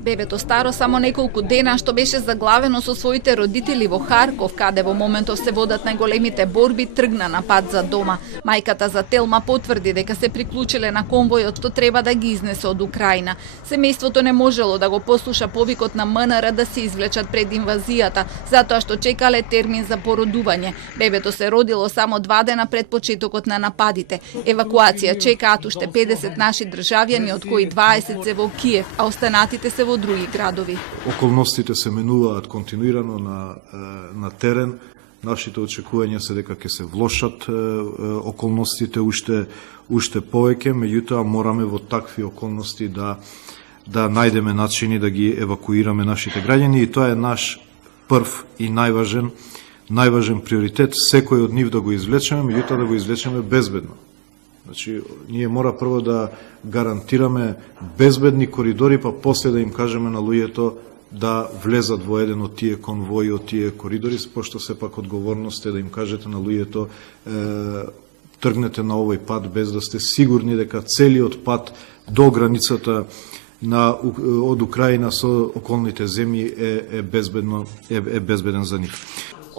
Бебето старо само неколку дена што беше заглавено со своите родители во Харков, каде во моментов се водат најголемите борби, тргна на пат за дома. Мајката за Телма потврди дека се приклучиле на конвојот што треба да ги изнесе од Украина. Семејството не можело да го послуша повикот на МНР да се извлечат пред инвазијата, затоа што чекале термин за породување. Бебето се родило само 2 дена пред почетокот на нападите. Евакуација чекаат уште 50 наши државјани, од кои 20 се во Киев, а останатите се во други градови. Околностите се менуваат континуирано на терен. Нашите очекувања се дека ќе се влошат околностите уште повеќе, меѓутоа мораме во такви околности да најдеме начини да ги евакуираме нашите граѓани, и тоа е наш прв и најважен приоритет, секој од нив да го извлечеме, меѓутоа да го извлечеме безбедно. Значи, ние мора прво да гарантираме безбедни коридори, па после да им кажеме на луѓето да влезат во еден од тие конвои, од тие коридори, пошто сепак одговорност е да им кажете на луѓето тргнете на овој пат без да сте сигурни дека целиот пат до границата од Украина со околните земји е безбеден за нив.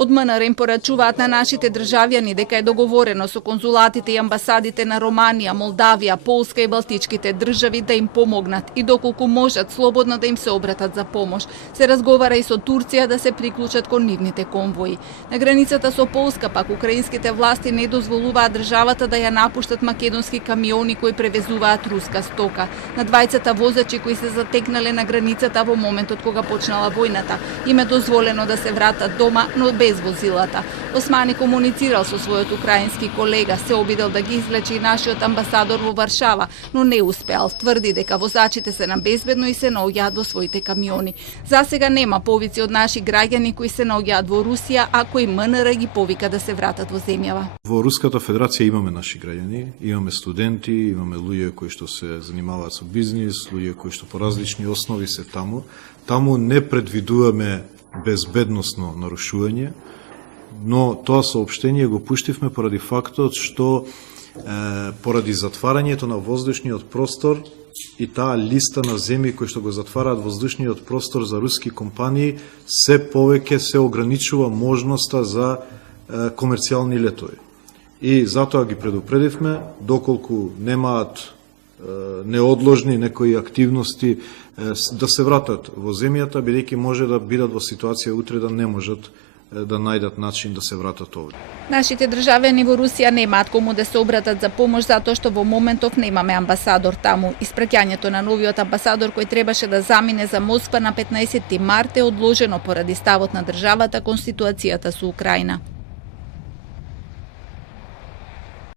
Од МНР им порачуваат на нашите државјани дека е договорено со конзулатите и амбасадите на Романија, Молдавија, Полска и Балтичките држави да им помогнат и доколку можат слободно да им се обратат за помош. Се разговара и со Турција да се приклучат кон нивните конвои. На границата со Полска пак украинските власти не дозволуваат државата да ја напуштат македонски камиони кои превезуваат руска стока. На двајцата возачи кои се затекнале на границата во моментот кога почнала војната, им е дозволено да се вратат дома, но без возилата. Османи комуницирал со својот украински колега, се обидел да ги извлече и нашиот амбасадор во Варшава, но не успеал. Тврди дека возачите се на безбедно и се наоѓаат во своите камиони. За сега нема повици од наши граѓани кои се наоѓаат во Русија, а кои МНР ги повика да се вратат во земјава. Во Руската Федерација имаме наши граѓани, имаме студенти, имаме луѓе кои што се занимаваат со бизнис, луѓе кои што по различни основи се таму. Таму не предвидуваме безбедносно нарушување, но тоа соопштение го пуштивме поради фактот што поради затварањето на воздушниот простор и таа листа на земји кои што го затвараат воздушниот простор за руски компании, се повеќе се ограничува можноста за комерцијални летови. И затоа ги предупредивме, доколку немаат неодложни некои активности да се вратат во земјата, бидејќи може да бидат во ситуација утре да не можат да најдат начин да се вратат овде. Нашите државјани во Русија немаат кому да се обратат за помош затоа што во моментов немаме амбасадор таму. Испраќањето на новиот амбасадор кој требаше да замине за Москва на 15 март е одложено поради ставот на државата кон ситуацијата со Украина.